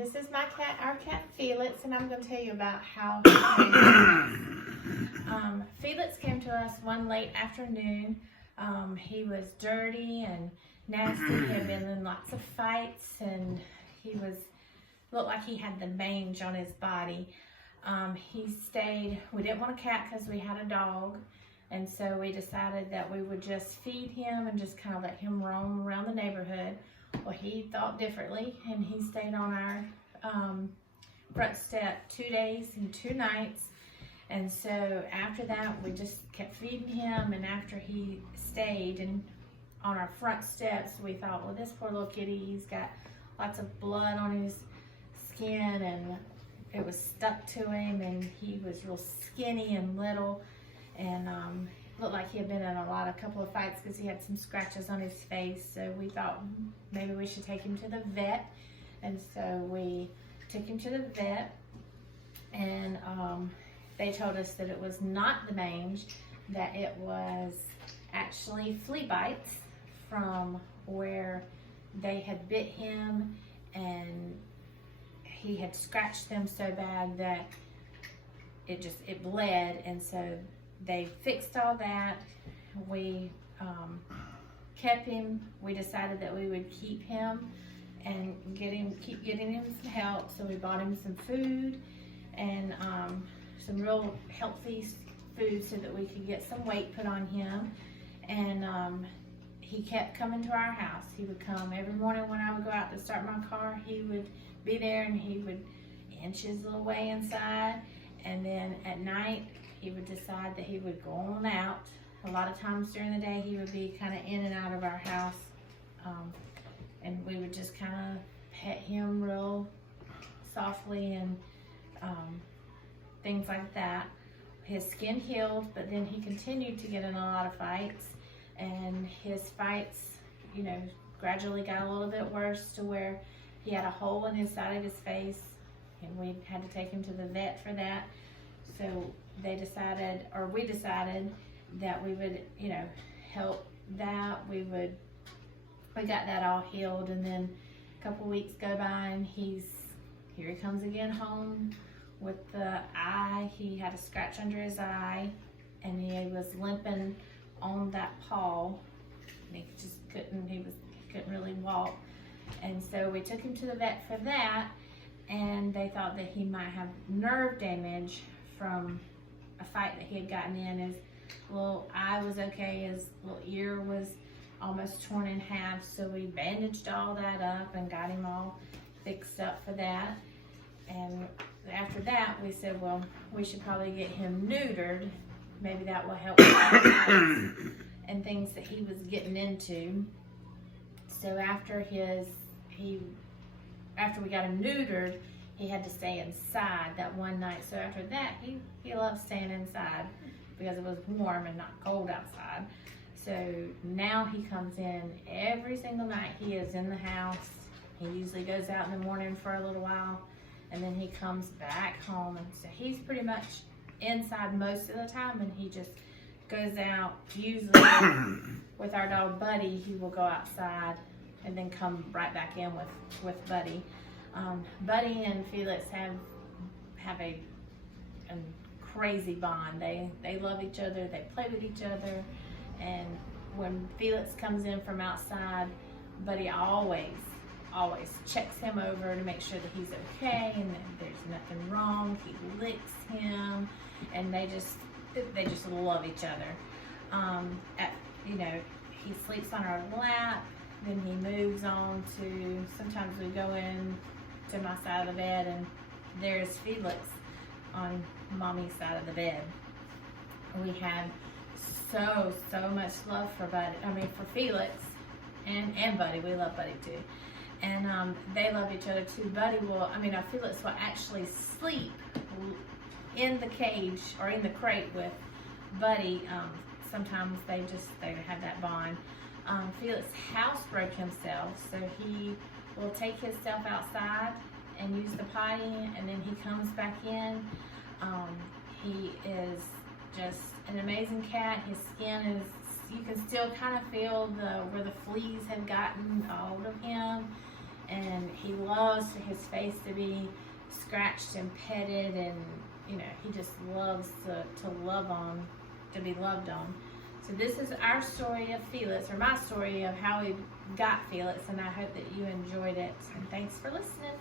This is our cat Felix, and I'm going to tell you about how he came to us. Felix came to us one late afternoon. He was dirty and nasty. He had been in lots of fights, and looked like he had the mange on his body. We didn't want a cat because we had a dog, and so we decided that we would just feed him and just kind of let him roam around the neighborhood. Well, he thought differently, and he stayed on our front step 2 days and 2 nights. And so after that, we just kept feeding him, and after he stayed on our front steps, we thought, well, this poor little kitty, he's got lots of blood on his skin, and it was stuck to him, and he was real skinny and little, and looked like he had been in a couple of fights because he had some scratches on his face. So we thought maybe we should take him to the vet, and so we took him to the vet, and they told us that it was not the mange, that it was actually flea bites from where they had bit him, and he had scratched them so bad that it bled. And so they fixed all that. We kept him. We decided that we would keep him and keep getting him some help. So we bought him some food and some real healthy food so that we could get some weight put on him. And he kept coming to our house. He would come every morning when I would go out to start my car. He would be there, and he would inch his little way inside. And then at night, he would decide that he would go on out. A lot of times during the day, he would be kind of in and out of our house. And we would just kind of pet him real softly and things like that. His skin healed, but then he continued to get in a lot of fights. And his fights, gradually got a little bit worse to where he had a hole in his side of his face, and we had to take him to the vet for that. So we decided that we would, help that. We got that all healed, and then a couple weeks go by, and here he comes again home with the eye. He had a scratch under his eye, and he was limping on that paw, and he couldn't really walk. And so we took him to the vet for that, and they thought that he might have nerve damage from a fight that he had gotten in. His little eye was okay, his little ear was almost torn in half, so we bandaged all that up and got him all fixed up for that. And after that, we said, well, we should probably get him neutered. Maybe that will help with all the fights and things that he was getting into. So after we got him neutered, he had to stay inside that one night. So after that, he loved staying inside because it was warm and not cold outside. So now he comes in every single night. He is in the house. He usually goes out in the morning for a little while, and then he comes back home. And so he's pretty much inside most of the time, and he just goes out. Usually with our dog Buddy, he will go outside and then come right back in with Buddy. Buddy and Felix have a crazy bond. They love each other. They play with each other. And when Felix comes in from outside, Buddy always checks him over to make sure that he's okay and that there's nothing wrong. He licks him, and they just love each other. He sleeps on our lap. Then he moves on to, sometimes we go in to my side of the bed, and there's Felix on Mommy's side of the bed. We have so much love for Felix and Buddy. We love Buddy too. And they love each other too. Felix will actually sleep in the cage or in the crate with Buddy. Sometimes they have that bond. Felix housebroke himself, so he will take himself outside and use the potty, and then he comes back in. He is just an amazing cat. His skin is, you can still kind of feel where the fleas have gotten a hold of him, and he he loves his face to be scratched and petted, and you know, he just loves to love on, to be loved on. So this is our story of Felix, or my story of how we got Felix, and I hope that you enjoyed it. And thanks for listening.